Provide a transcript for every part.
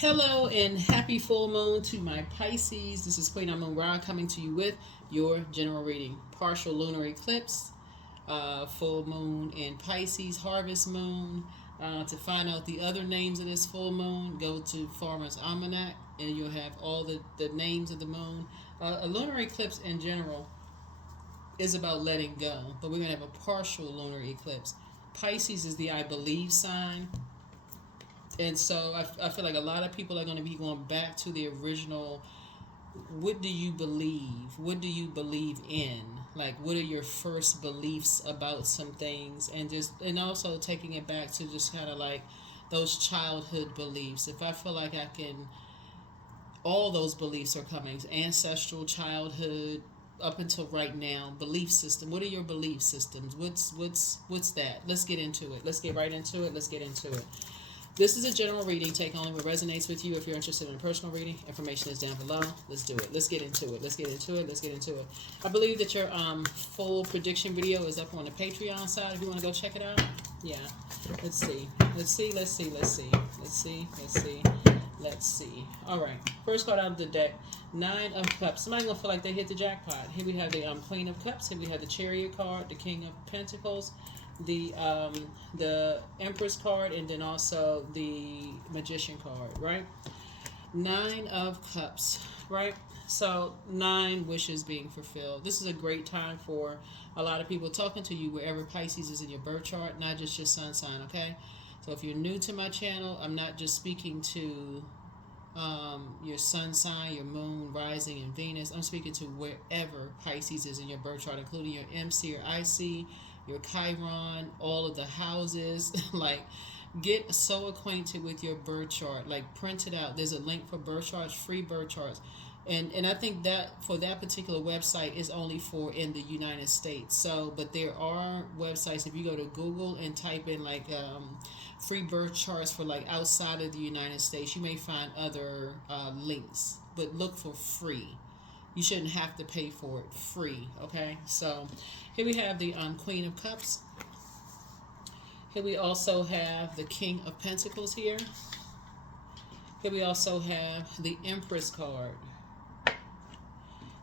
Hello and happy full moon to my Pisces. This is Queen Amun Ra coming to you with your general reading. Partial lunar eclipse, full moon in Pisces, harvest moon. To find out the other names of this full moon, go to Farmer's Almanac and you'll have all the names of the moon. A lunar eclipse in general is about letting go, but we're going to have a partial lunar eclipse. Pisces is the I believe sign. And so I feel like a lot of people are going to be going back to the original. What do you believe? What do you believe in? Like, what are your first beliefs about some things? And also taking it back to just kind of like those childhood beliefs. If I feel like I can, all those beliefs are coming. Ancestral, childhood, up until right now, belief system. What are your belief systems? What's that? Let's get into it. Let's get right into it. Let's get into it. This is a general reading. Take only what resonates with you. If you're interested in a personal reading, information is down below. Let's do it. Let's get into it. Let's get into it. Let's get into it. I believe that your full prediction video is up on the Patreon side. If you want to go check it out, yeah. Let's see. Let's see. Let's see. Let's see. Let's see. Let's see. Let's see. All right. First card out of the deck. 9 of Cups. Somebody's gonna feel like they hit the jackpot. Here we have the Queen of Cups. Here we have the Chariot card, the King of Pentacles, the Empress card, and then also the Magician card, right? 9 of Cups, right? So 9 wishes being fulfilled. This is a great time for a lot of people talking to you wherever Pisces is in your birth chart, not just your sun sign, okay? So if you're new to my channel, I'm not just speaking to your sun sign, your moon, rising, and Venus. I'm speaking to wherever Pisces is in your birth chart, including your MC or IC, your Chiron, all of the houses. Like, get so acquainted with your birth chart. Like, print it out. There's a link for birth charts, free birth charts. And I think that for that particular website is only for in the United States. So, but there are websites, if you go to Google and type in like free birth charts for like outside of the United States, you may find other links, but look for free. You shouldn't have to pay for it. Free, okay? So here we have the Queen of Cups. Here we also have the King of Pentacles here. Here we also have the Empress card.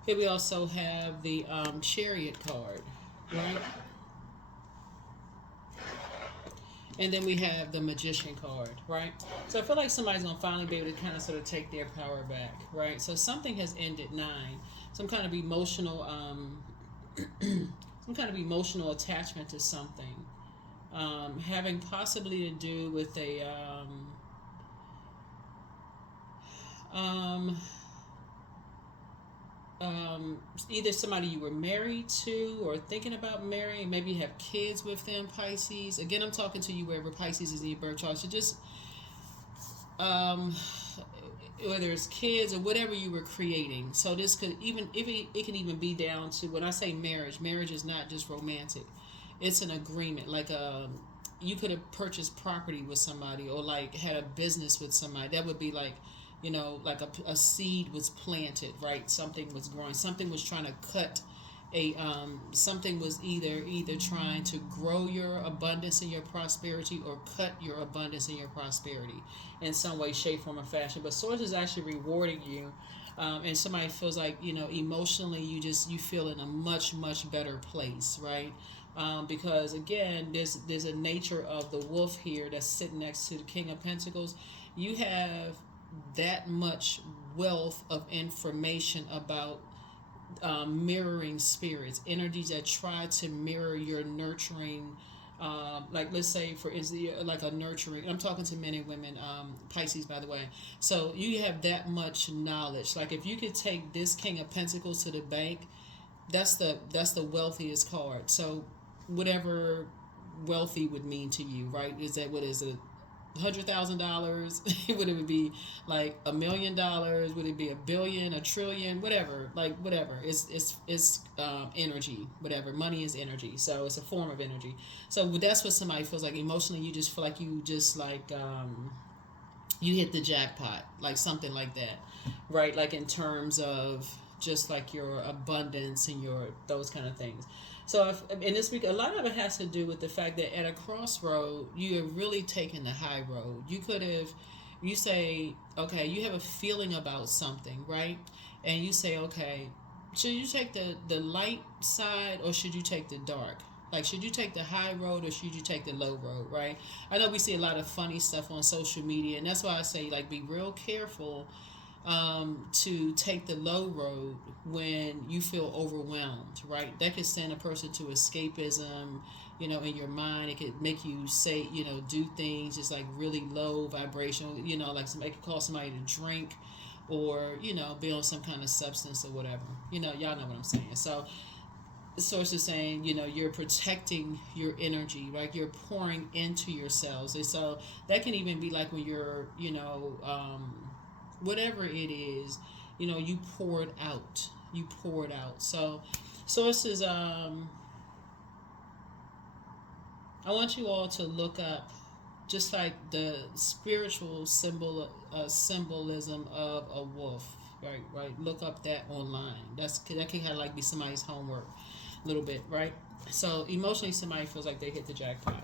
Here we also have the Chariot card, right? And then we have the Magician card, right? So I feel like somebody's going to finally be able to kind of sort of take their power back, right? So something has ended. 9. Some kind of emotional, some kind of emotional attachment to something. Having possibly to do with a, either somebody you were married to or thinking about marrying, maybe you have kids with them, Pisces. Again, I'm talking to you wherever Pisces is in your birth chart. So just whether it's kids or whatever you were creating. So this could even, if it can even be down to, when I say marriage is not just romantic. It's an agreement. Like you could have purchased property with somebody or like had a business with somebody. That would be like, you know, like a seed was planted, right? Something was growing. Something was trying to cut something was either trying to grow your abundance and your prosperity or cut your abundance and your prosperity in some way, shape, form, or fashion. But Source is actually rewarding you, and somebody feels like, you know, emotionally you feel in a much better place, right? Because again, there's a nature of the wolf here that's sitting next to the King of Pentacles. You have that much wealth of information about mirroring spirits, energies that try to mirror your nurturing, like let's say for like a nurturing. I'm talking to men and women, Pisces, by the way. So you have that much knowledge. Like if you could take this King of Pentacles to the bank, that's the wealthiest card. So whatever wealthy would mean to you, right? Is that what is it? $100,000? Would it be like $1 million? Would it be a billion, a trillion, whatever? Like whatever. It's energy. Whatever. Money is energy, so it's a form of energy. So that's what somebody feels like emotionally. You just feel like you just like you hit the jackpot, like something like that, right? Like in terms of just like your abundance and your those kind of things. So in this week, a lot of it has to do with the fact that at a crossroad, you have really taken the high road. You could have, you say, okay, you have a feeling about something, right? And you say, okay, should you take the light side or should you take the dark? Like, should you take the high road or should you take the low road, right? I know we see a lot of funny stuff on social media, and that's why I say, like, be real careful to take the low road when you feel overwhelmed, right? That could send a person to escapism, in your mind. It could make you say, do things just like really low vibrational, like somebody could call somebody to drink or, be on some kind of substance or whatever. Y'all know what I'm saying. So, the source is saying, you're protecting your energy, right? You're pouring into yourselves. And so that can even be like when you're, whatever it is, you pour it out. You pour it out. So sources, I want you all to look up just like the spiritual symbolism of a wolf, right? Look up that online. That can kind of like be somebody's homework a little bit, right? So emotionally, somebody feels like they hit the jackpot.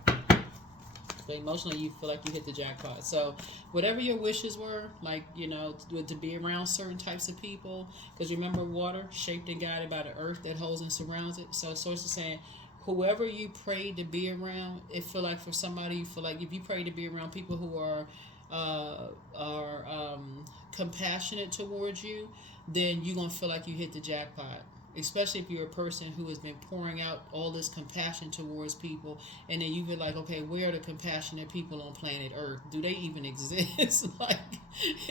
But emotionally, you feel like you hit the jackpot. So whatever your wishes were, like, to be around certain types of people, because remember, water shaped and guided by the earth that holds and surrounds it. So source is saying, whoever you pray to be around, it feel like for somebody, you feel like if you pray to be around people who are compassionate towards you, then you're gonna feel like you hit the jackpot. Especially if you're a person who has been pouring out all this compassion towards people, and then you be like, okay, where are the compassionate people on planet Earth? Do they even exist? Like,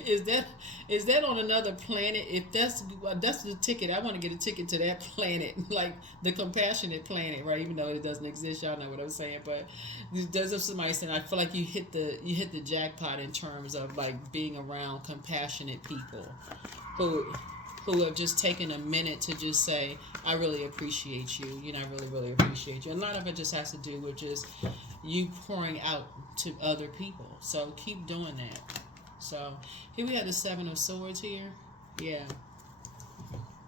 is that on another planet? If that's the ticket, I want to get a ticket to that planet, like the compassionate planet, right? Even though it doesn't exist, y'all know what I'm saying. But there's somebody saying, I feel like you hit the jackpot in terms of like being around compassionate people who have just taken a minute to just say, I really appreciate you. I really, really appreciate you. And a lot of it just has to do with just you pouring out to other people. So keep doing that. So here we have the Seven of Swords here. Yeah.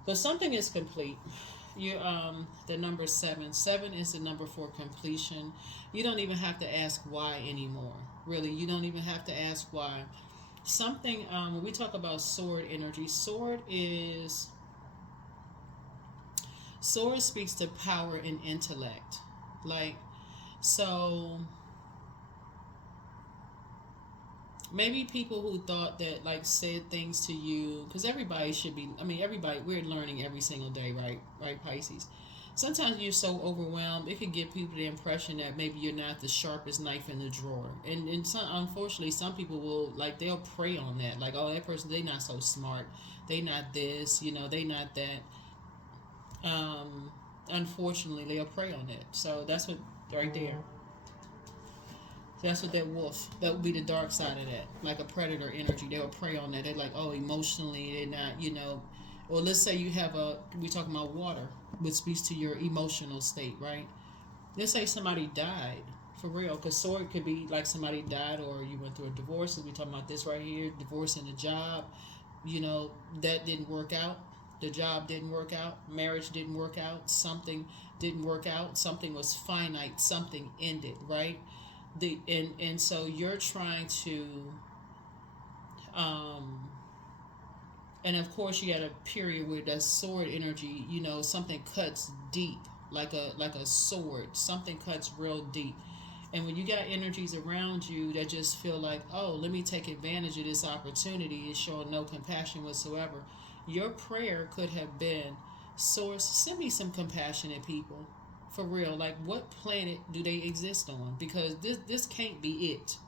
So something is complete. You the number 7. 7 is the number for completion. You don't even have to ask why anymore. Really, you don't even have to ask why. Something when we talk about sword energy, sword speaks to power and intellect. Like, so maybe people who thought that, like, said things to you, because everybody should be, everybody, we're learning every single day, right, Pisces. Sometimes you're so overwhelmed, it can give people the impression that maybe you're not the sharpest knife in the drawer. And unfortunately, some people will, like, they'll prey on that. Like, oh, that person, they not so smart. They not this, they not that. Unfortunately, they'll prey on that. So that's what, right there. That's what that wolf, that would be the dark side of that. Like a predator energy, they'll prey on that. They're like, oh, emotionally, they're not, or let's say you have we talking about water, which speaks to your emotional state, right? Let's say somebody died, for real, because sword could be like somebody died or you went through a divorce. We talking about this right here, divorce in the job, that didn't work out. The job didn't work out. Marriage didn't work out. Something didn't work out. Something was finite. Something ended, right? And so you're trying to and of course you got a period where that sword energy, something cuts deep, like a sword. Something cuts real deep. And when you got energies around you that just feel like, oh, let me take advantage of this opportunity and show no compassion whatsoever, your prayer could have been, Source, send me some compassionate people. For real, like, what planet do they exist on? Because this can't be it.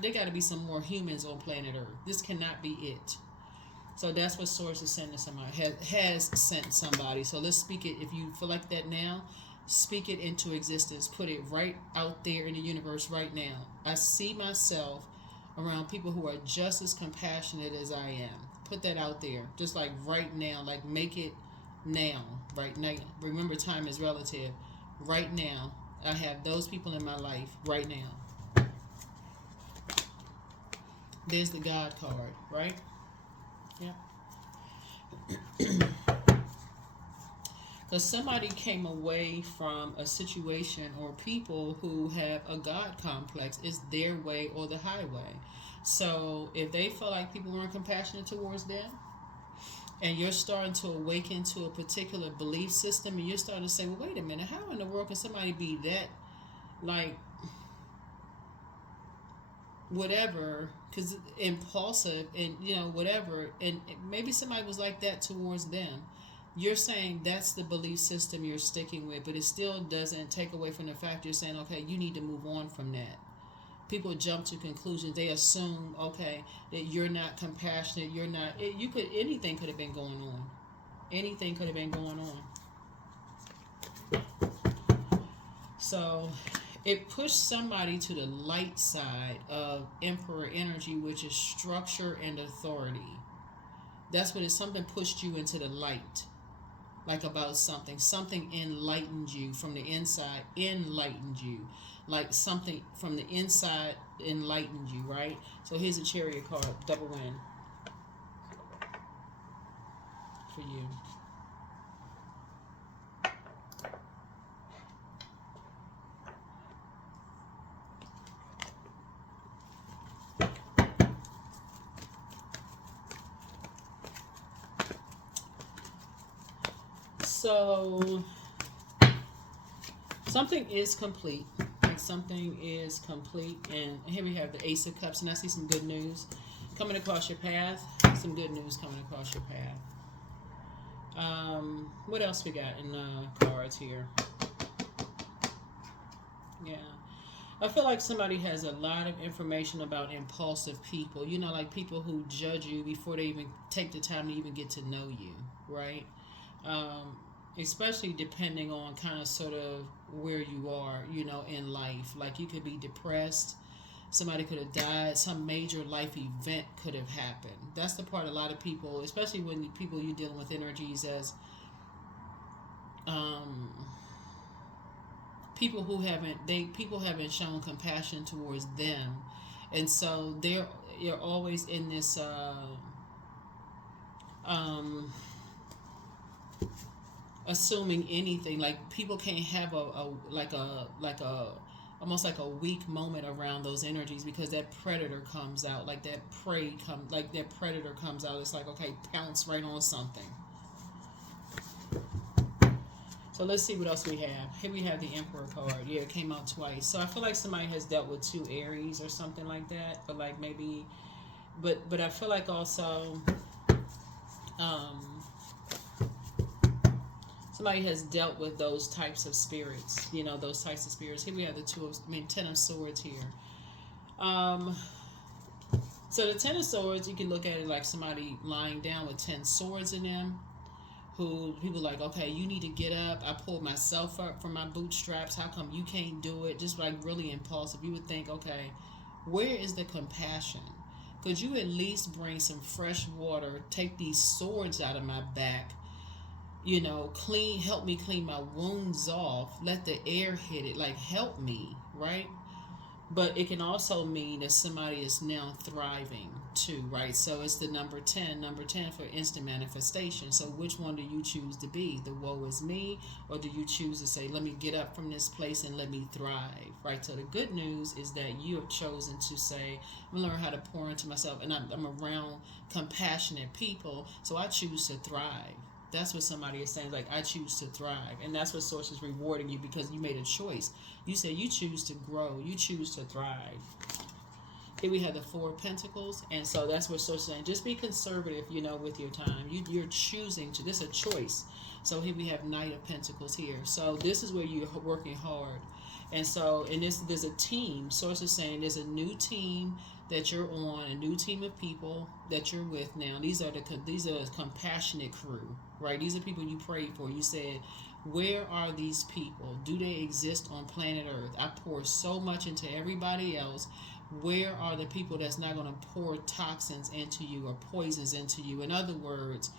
There got to be some more humans on planet Earth. This cannot be it. So that's what Source is sending somebody, has sent somebody. So let's speak it. If you feel like that now, speak it into existence. Put it right out there in the universe right now. I see myself around people who are just as compassionate as I am. Put that out there. Just like right now. Like, make it now. Right now. Remember, time is relative. Right now. I have those people in my life right now. There's the God card, right? Yeah. Because somebody came away from a situation or people who have a God complex. It's their way or the highway. So if they feel like people weren't compassionate towards them, and you're starting to awaken to a particular belief system, and you're starting to say, well, wait a minute, how in the world can somebody be that, like, whatever, because impulsive and, you know, whatever, and maybe somebody was like that towards them. You're saying that's the belief system you're sticking with, but it still doesn't take away from the fact you're saying, okay, you need to move on from that. People jump to conclusions. They assume, okay, that you're not compassionate. You're not. You could. Anything could have been going on. Anything could have been going on. So, it pushed somebody to the light side of Emperor energy, which is structure and authority. That's what it's. Something pushed you into the light, like about something. Something enlightened you from the inside. Enlightened you. Like something from the inside enlightened you, right? So here's a Chariot card, double win for you. So something is complete. Something is complete, and here we have the Ace of Cups, and I see some good news coming across your path. Some good news coming across your path. What else we got in the cards here? Yeah, I feel like somebody has a lot of information about impulsive people. You know, like people who judge you before they even take the time to even get to know you, right? Especially depending on kind of sort of where you are, you know, in life. Like you could be depressed, somebody could have died, some major life event could have happened. That's the part a lot of people, especially when people you're dealing with energies as people haven't shown compassion towards them, and so you're always in this assuming anything. Like people can't have a almost like a weak moment around those energies, because that predator comes out, like that predator comes out. It's like, okay, pounce right on something. So let's see what else we have. Here we have the Emperor card. Yeah, it came out twice. So I feel like somebody has dealt with two Aries or something like that, but like maybe, but I feel like also somebody has dealt with those types of spirits, you know, those types of spirits. Here we have the Ten of Swords here. So the Ten of Swords, you can look at it like somebody lying down with 10 swords in them, who people like, okay, you need to get up. I pulled myself up from my bootstraps. How come you can't do it? Just like really impulsive. You would think, okay, where is the compassion? Could you at least bring some fresh water, take these swords out of my back, you know, help me clean my wounds off, let the air hit it, like help me, right? But it can also mean that somebody is now thriving too, right? So it's the number 10 for instant manifestation. So which one do you choose to be? The woe is me, or do you choose to say, let me get up from this place and let me thrive, right? So the good news is that you have chosen to say, I'm going to learn how to pour into myself, and I'm around compassionate people, so I choose to thrive. That's what somebody is saying, like, I choose to thrive. And that's what Source is rewarding you, because you made a choice. You said you choose to grow. You choose to thrive. Here we have the Four of Pentacles. And so that's what Source is saying. Just be conservative, you know, with your time. You're choosing to. This is a choice. So here we have Knight of Pentacles here. So this is where you're working hard. And so, there's a team. Source is saying there's a new team that you're on, a new team of people that you're with now. These are a compassionate crew, right? These are people you prayed for. You said, where are these people? Do they exist on planet Earth? I pour so much into everybody else. Where are the people that's not going to pour toxins into you or poisons into you? In other words,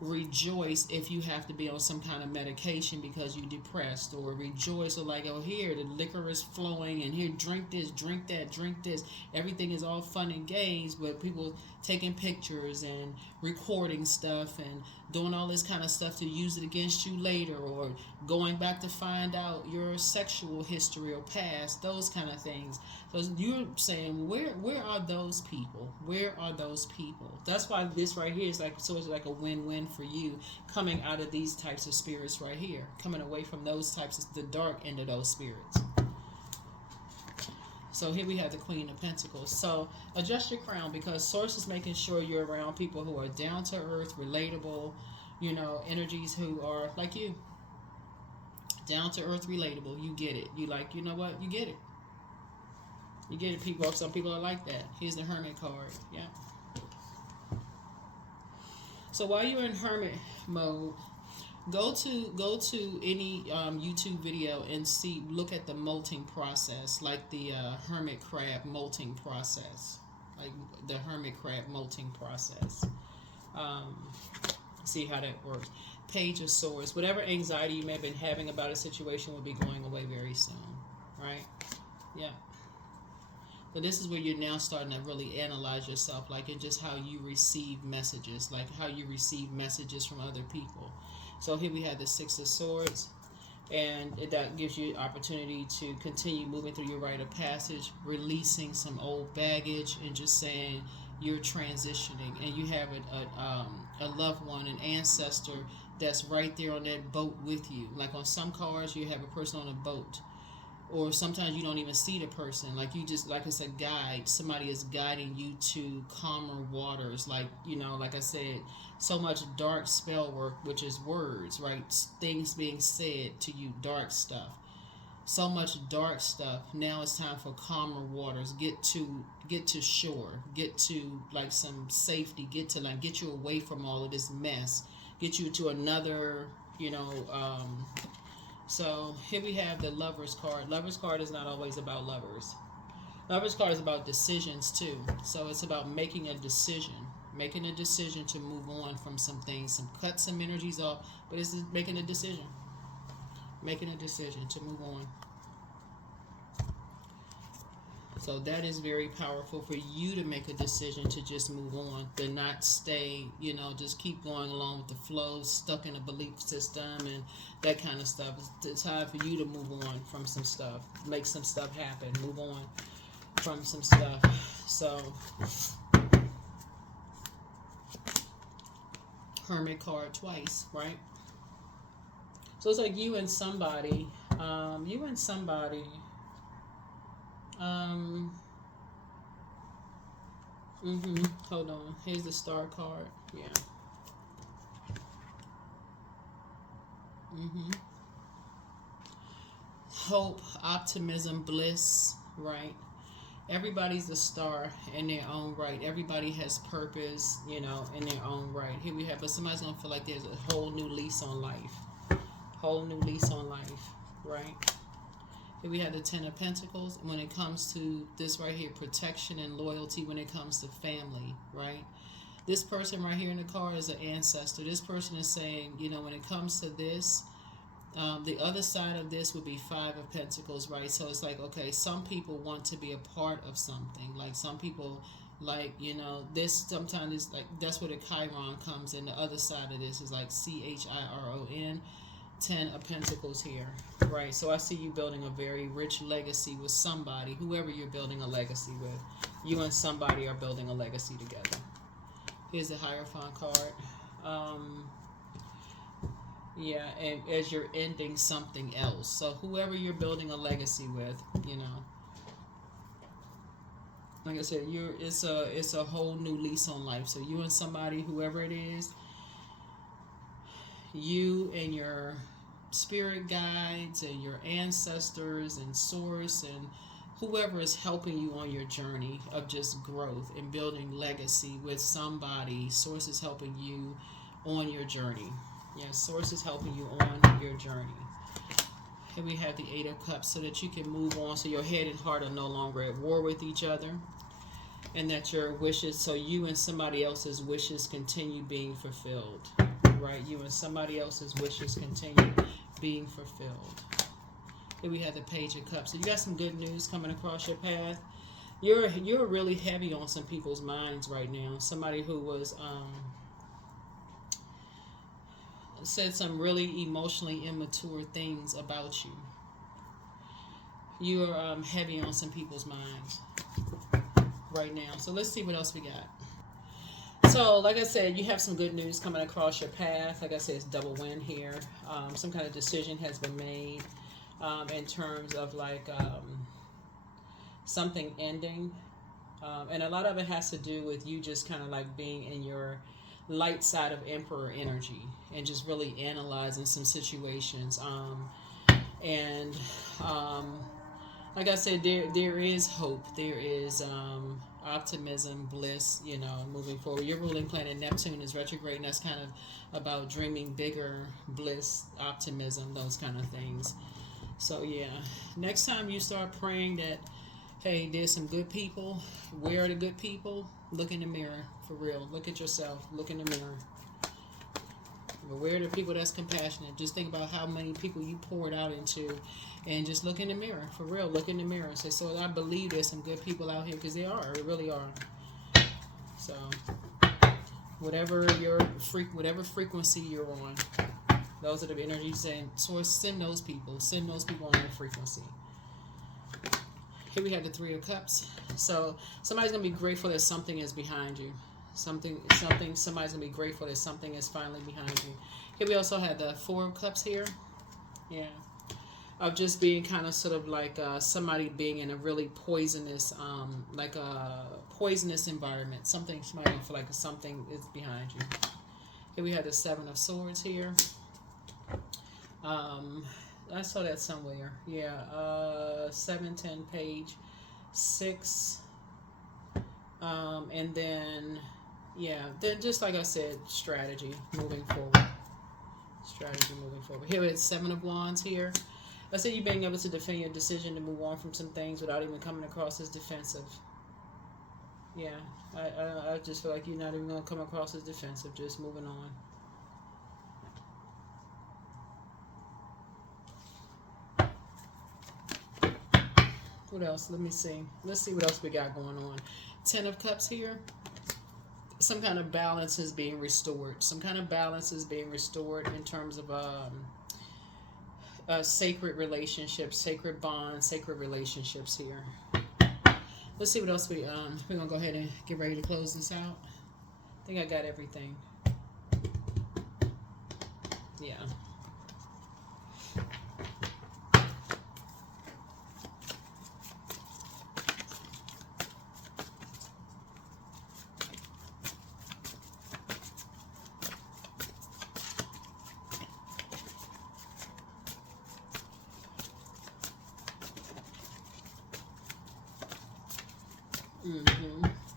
rejoice if you have to be on some kind of medication because you're depressed, or rejoice, or like, oh, here the liquor is flowing, and here, drink this, drink that, drink this. Everything is all fun and games, but people taking pictures and recording stuff and doing all this kind of stuff to use it against you later, or going back to find out your sexual history or past, those kind of things. So you're saying, where are those people? Where are those people? That's why this right here is like sort of like a win-win for you, coming out of these types of spirits right here, coming away from those types of the dark end of those spirits. So here we have the Queen of Pentacles. So adjust your crown, because Source is making sure you're around people who are down to earth, relatable, you know, energies who are like you. Down to earth, relatable. You get it. You like, you know what? You get it. You get it, people. Some people are like that. Here's the Hermit card. Yeah. So while you're in Hermit mode, go to any YouTube video and look at the molting process, like the hermit crab molting process, like the hermit crab molting process. See how that works. Page of Swords. Whatever anxiety you may have been having about a situation will be going away very soon, right? Yeah. So this is where you're now starting to really analyze yourself, like in just how you receive messages, like how you receive messages from other people. So here we have the Six of Swords, and that gives you opportunity to continue moving through your rite of passage, releasing some old baggage, and just saying you're transitioning, and you have a loved one, an ancestor that's right there on that boat with you. Like on some cars, you have a person on a boat. Or sometimes you don't even see the person. Like you just, like it's a guide. Somebody is guiding you to calmer waters. Like, you know, like I said, so much dark spell work, which is words, right? Things being said to you, dark stuff. So much dark stuff. Now it's time for calmer waters. Get to shore. Get to like some safety. Get you away from all of this mess. Get you to another, you know, so here we have the Lover's card. Lover's card is not always about lovers. Lover's card is about decisions too. So it's about making a decision to move on from some things, cut some energies off, but it's making a decision to move on. So that is very powerful for you to make a decision to just move on, to not stay, you know, just keep going along with the flow, stuck in a belief system and that kind of stuff. It's time for you to move on from some stuff, make some stuff happen, move on from some stuff. So, Hermit card twice, right? So it's like you and somebody, hold on. Here's the Star card. Yeah. Hope, optimism, bliss, right? Everybody's the star in their own right. Everybody has purpose, you know, in their own right. Here we have, but somebody's gonna feel like there's a whole new lease on life. Whole new lease on life, right? Here we have the Ten of Pentacles. When it comes to this right here, protection and loyalty when it comes to family, right? This person right here in the card is an ancestor. This person is saying, you know, when it comes to this, the other side of this would be Five of Pentacles, right? So it's like, okay, some people want to be a part of something. Like some people, like, you know, this sometimes is like, that's where the Chiron comes in. The other side of this is like CHIRON. 10 of Pentacles here, right? So I see you building a very rich legacy with somebody, whoever you're building a legacy with. You and somebody are building a legacy together. Here's the Hierophant card. Yeah, and as you're ending something else. So whoever you're building a legacy with, you know, like I said, it's a whole new lease on life. So you and somebody, whoever it is, you and your spirit guides and your ancestors and source and whoever is helping you on your journey of just growth and building legacy with somebody. Source is helping you on your journey. Yes, source is helping you on your journey. Here we have the Eight of Cups, so that you can move on, so your head and heart are no longer at war with each other, and that your wishes, so you and somebody else's wishes continue being fulfilled. right? You and somebody else's wishes continue being fulfilled. Here we have the Page of Cups. So you got some good news coming across your path. You're really heavy on some people's minds right now. Somebody who was said some really emotionally immature things about you. You are heavy on some people's minds right now. So let's see what else we got. So, like I said, you have some good news coming across your path. Like I said, it's double win here. Some kind of decision has been made in terms of like something ending. And a lot of it has to do with you just kind of like being in your light side of Emperor energy and just really analyzing some situations. And like I said, there is hope. There is optimism, bliss, you know, moving forward. Your ruling planet Neptune is retrograde, and that's kind of about dreaming bigger, bliss, optimism, those kind of things. So yeah, next time you start praying that, hey, there's some good people. Where are the good people? Look in the mirror, for real. Look at yourself. Look in the mirror. Where are the people that's compassionate? Just think about how many people you poured out into, and just look in the mirror, for real. Look in the mirror. Say, so I believe there's some good people out here, because they are. They really are. So whatever whatever frequency you're on, those are the energies. And so send those people on that frequency. Here we have the Three of Cups. So somebody's gonna be grateful that something is behind you. Somebody's gonna be grateful that something is finally behind you. Here we also have the Four of Cups here. Yeah. Of just being kind of sort of like somebody being in a really poisonous, like a poisonous environment. Somebody feel like something is behind you. Here we have the Seven of Swords here. I saw that somewhere. Yeah, 710 page 6. And then, yeah, then just like I said, strategy moving forward. Here it's Seven of Wands here. I said you being able to defend your decision to move on from some things without even coming across as defensive. Yeah, I just feel like you're not even going to come across as defensive, just moving on. What else? Let me see. Let's see what else we got going on. Ten of Cups here. Some kind of balance is being restored. Some kind of balance is being restored in terms of sacred relationships, sacred bonds, sacred relationships here. Let's see what else we're gonna go ahead and get ready to close this out. I think I got everything. Yeah.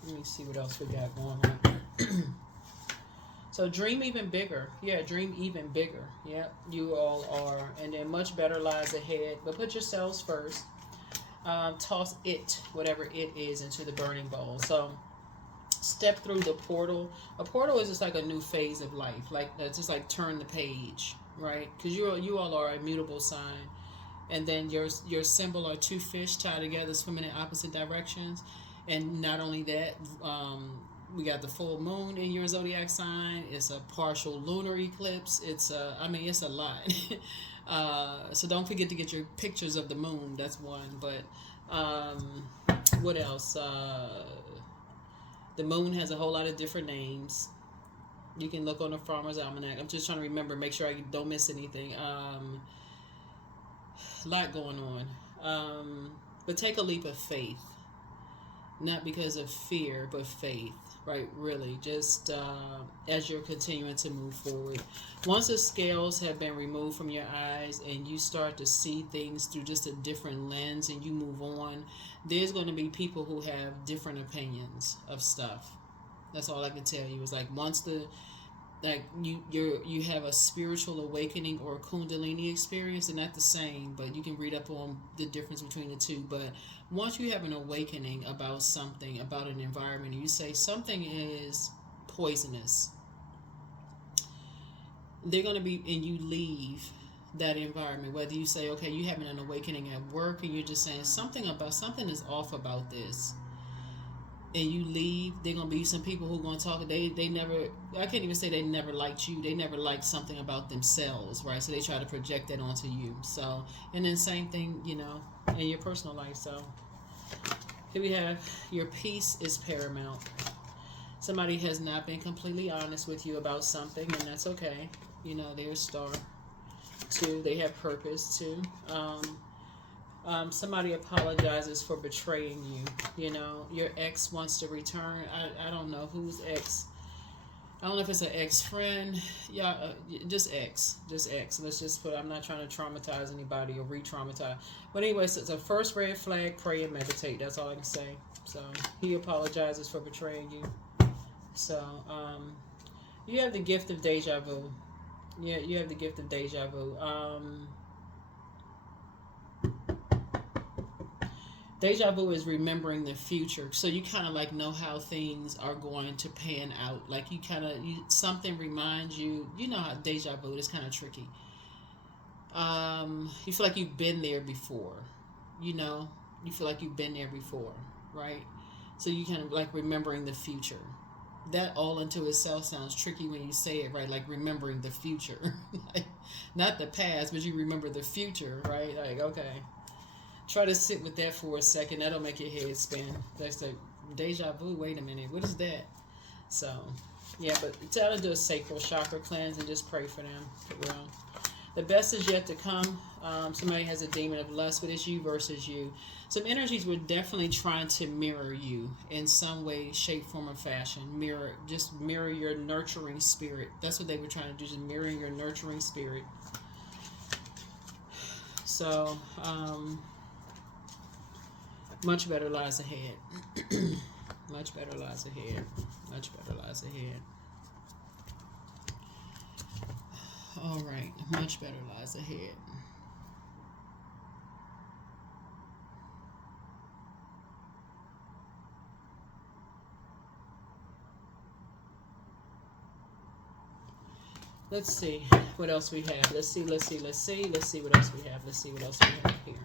Let me see what else we got going on. So dream even bigger. Yeah, dream even bigger. Yeah, you all are. And then much better lies ahead. But put yourselves first. Toss it, whatever it is, into the burning bowl. So step through the portal. A portal is just like a new phase of life. Like just like turn the page, right? Because you all are a mutable sign. And then your symbol are two fish tied together, swimming in opposite directions. And not only that, we got the full moon in your zodiac sign. It's a partial lunar eclipse. It's a lot. So don't forget to get your pictures of the moon. That's one. But what else? The moon has a whole lot of different names. You can look on the Farmer's Almanac. I'm just trying to remember, make sure I don't miss anything. A lot going on. But take a leap of faith. Not because of fear, but faith, right? Really, just as you're continuing to move forward. Once the scales have been removed from your eyes and you start to see things through just a different lens and you move on, there's going to be people who have different opinions of stuff. That's all I can tell you. Is like once you have a spiritual awakening or a kundalini experience. They're not the same, but you can read up on the difference between the two. But once you have an awakening about something, about an environment, and you say something is poisonous, they're going to be, and you leave that environment, whether you say, okay, you having an awakening at work and you're just saying something is off about this, and you leave, they're gonna be some people who are gonna talk. They never. I can't even say they never liked you. They never liked something about themselves, right? So they try to project that onto you. So, and then same thing, in your personal life. So here we have your peace is paramount. Somebody has not been completely honest with you about something, and that's okay. They're a star too. They have purpose too. Somebody apologizes for betraying you. Your ex wants to return. I don't know who's ex. I don't know if it's an ex-friend. Yeah, just ex. Just ex. Let's just put, I'm not trying to traumatize anybody or re-traumatize. But anyway, so it's a first red flag, pray and meditate. That's all I can say. So he apologizes for betraying you. So you have the gift of deja vu. Yeah, you have the gift of deja vu. Deja vu is remembering the future. So you kind of like know how things are going to pan out. Like you something reminds you, how deja vu is kind of tricky. You feel like you've been there before, you feel like you've been there before, right? So you kind of like remembering the future. That all into itself sounds tricky when you say it, right? Like remembering the future, like, not the past, but you remember the future, right? Like, okay. Try to sit with that for a second. That'll make your head spin. That's the deja vu. Wait a minute. What is that? So, yeah, but try to do a sacral chakra cleanse and just pray for them. Well, the best is yet to come. Somebody has a demon of lust, but it's you versus you. Some energies were definitely trying to mirror you in some way, shape, form, or fashion. Just mirror your nurturing spirit. That's what they were trying to do, just mirroring your nurturing spirit. So, much better lies ahead. Much better lies ahead. Much better lies ahead. All right. Much better lies ahead. Let's see what else we have. Let's see what else we have. Let's see what else we have here.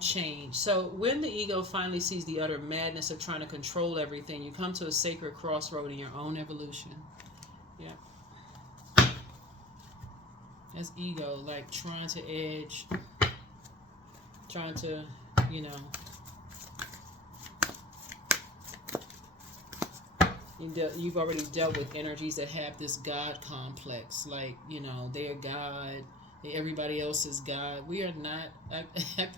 Change. So when the ego finally sees the utter madness of trying to control everything, you come to a sacred crossroad in your own evolution. Yeah. That's ego, like trying to edge, trying to, you've already dealt with energies that have this God complex, like, they're God, everybody else is God. We are not. If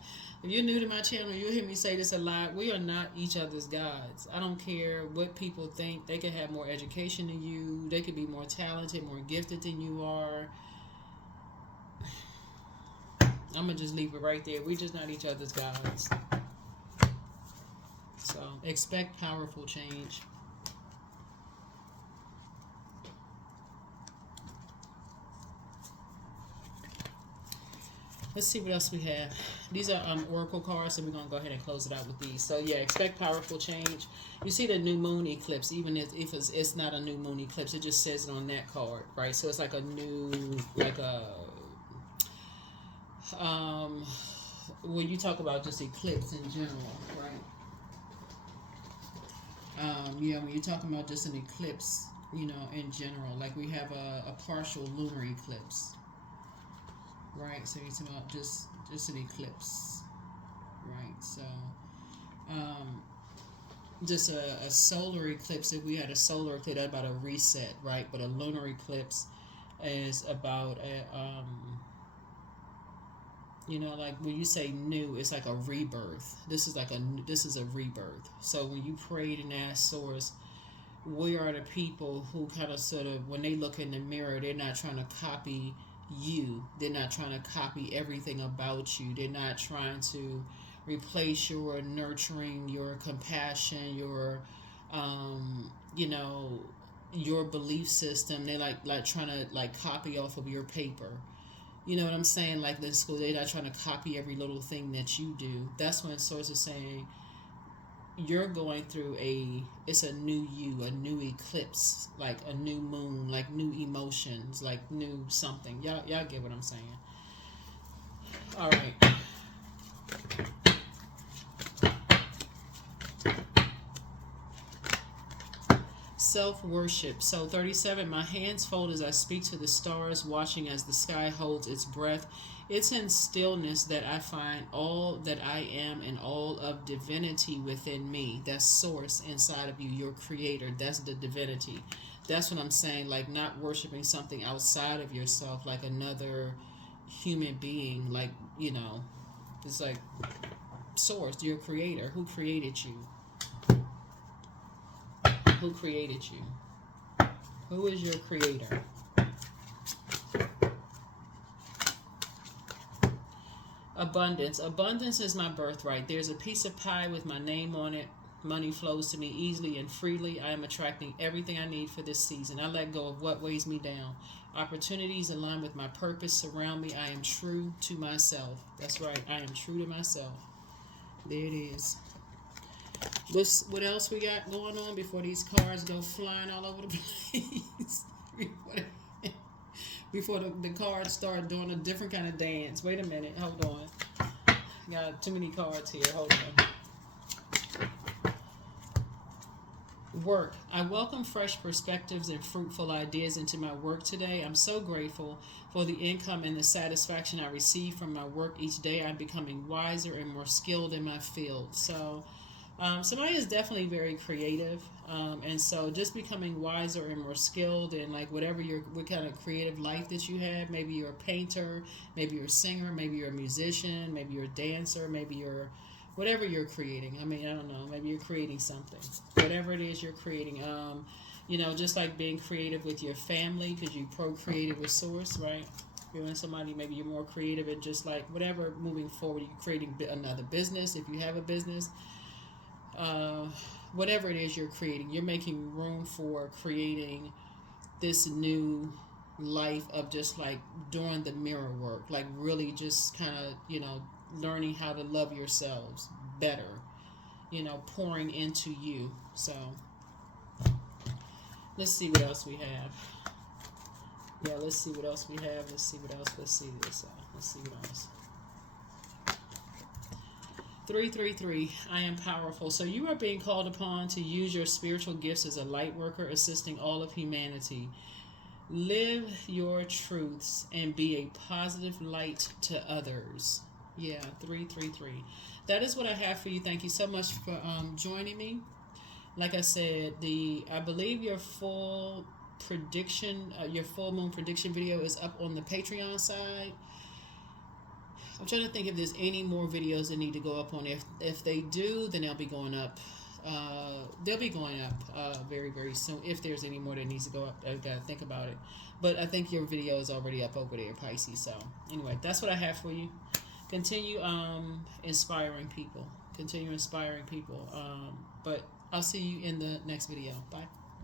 you're new to my channel, you'll hear me say this a lot. We are not each other's gods. I don't care what people think. They could have more education than you. They could be more talented, more gifted than you are. I'm going to just leave it right there. We're just not each other's gods. So expect powerful change. Let's see what else we have. These are oracle cards, so we're going to go ahead and close it out with these. So, yeah, expect powerful change. You see the new moon eclipse, even if it's not a new moon eclipse, it just says it on that card, right? So, it's like a new, when you talk about just eclipse in general, right? When you're talking about just an eclipse, in general, like we have a partial lunar eclipse. Right, so you're talking about just an eclipse, right? So, just a solar eclipse. If we had a solar eclipse, that's about a reset, right? But a lunar eclipse is about like when you say new, it's like a rebirth. This is a rebirth. So when you prayed and asked Source, we are the people who kind of sort of, when they look in the mirror, they're not trying to copy you. They're not trying to copy everything about you. They're not trying to replace your nurturing, your compassion, your your belief system. They're like trying to like copy off of your paper. You know what I'm saying? Like in school, they're not trying to copy every little thing that you do. That's when Source is saying, you're going through it's a new you, a new eclipse, like a new moon, like new emotions, like new something. Y'all get what I'm saying. All right. Self-worship. So 37, my hands fold as I speak to the stars, watching as the sky holds its breath. It's in stillness that I find all that I am and all of divinity within me. That's source inside of you, your creator. That's the divinity. That's what I'm saying, like not worshiping something outside of yourself, like another human being, like, it's like source, your creator. Who created you? Who created you? Who is your creator? Abundance. Abundance is my birthright. There's a piece of pie with my name on it. Money flows to me easily and freely. I am attracting everything I need for this season. I let go of what weighs me down. Opportunities align with my purpose surround me. I am true to myself. That's right. I am true to myself. There it is. What else we got going on before these cards go flying all over the place? Before the cards start doing a different kind of dance. Wait a minute. Hold on. Got too many cards here. Hold on. Work. I welcome fresh perspectives and fruitful ideas into my work today. I'm so grateful for the income and the satisfaction I receive from my work each day. I'm becoming wiser and more skilled in my field. So somebody is definitely very creative, and so just becoming wiser and more skilled in like what kind of creative life that you have. Maybe you're a painter, maybe you're a singer, maybe you're a musician, maybe you're a dancer, maybe you're whatever you're creating. I mean, I don't know, maybe you're creating something, whatever it is you're creating. Just like being creative with your family, because you procreated with source, right? You're in somebody, maybe you're more creative and just like whatever, moving forward, you're creating another business if you have a business. Whatever it is you're creating, you're making room for creating this new life of just like doing the mirror work, like really just kind of, learning how to love yourselves better, pouring into you. So let's see what else we have. Yeah, let's see what else we have. Let's see what else. Let's see this. Let's see what else. 333, I am powerful. So you are being called upon to use your spiritual gifts as a light worker, assisting all of humanity. Live your truths and be a positive light to others. Yeah, 333. That is what I have for you. Thank you so much for joining me. Like I said, I believe your full prediction, your full moon prediction video is up on the Patreon side. I'm trying to think if there's any more videos that need to go up on. If they do, then they'll be going up. They'll be going up very, very soon. If there's any more that needs to go up, I've got to think about it. But I think your video is already up over there, Pisces. So anyway, that's what I have for you. Continue inspiring people. Continue inspiring people. But I'll see you in the next video. Bye.